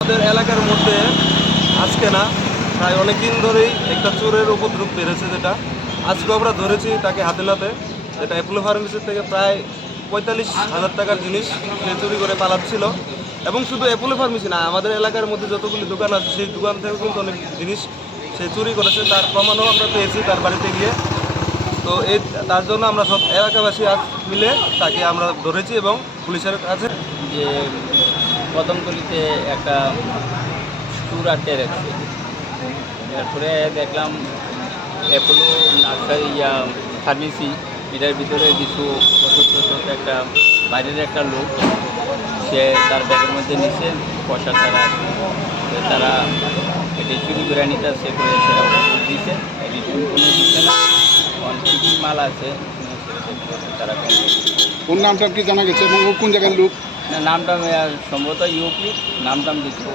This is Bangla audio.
আমাদের এলাকার মধ্যে আজকে না, প্রায় অনেক দিন ধরেই একটা চোরের উপদ্রব বেড়েছে যেটা। আজকে আমরা ধরেছি তাকে হাতে নাতে যেটা অ্যাপোলো ফার্মেসির থেকে প্রায় পঁয়তাল্লিশ হাজার টাকার জিনিস সে চুরি করে পালাচ্ছিল। এবং শুধু অ্যাপোলো ফার্মেসি না, আমাদের এলাকার মধ্যে যতগুলি দোকান আছে, সেই দোকান থেকে কিন্তু অনেক জিনিস সে চুরি করেছে। তার প্রমাণও আমরা পেয়েছি তার বাড়িতে গিয়ে। তো এই তার জন্য আমরা সব এলাকাবাসী আজ মিলে তাকে আমরা ধরেছি এবং পুলিশের কাছে যে কদমতলিতে একটা চুর আড্ডে রাখছে। তারপরে দেখলাম অ্যাপোলো, নার্সারি, ইয়া, ফার্মেসি, এটার ভিতরে কিছু ওষুধ একটা বাইরের একটা লোক, সে তার ব্যাগের মধ্যে নিচ্ছে পয়সা ছাড়া তারা এটি চুরি করে নিতে, সে করে সেটা দিছে। এটি চুরি কোনো দিচ্ছে না। মাল আছে কোন তারা কোন নামটা কি জানা গেছে? এবং ও কোন জায়গার লোক? নামটা সম্ভবত ইউপি নামটা কিছু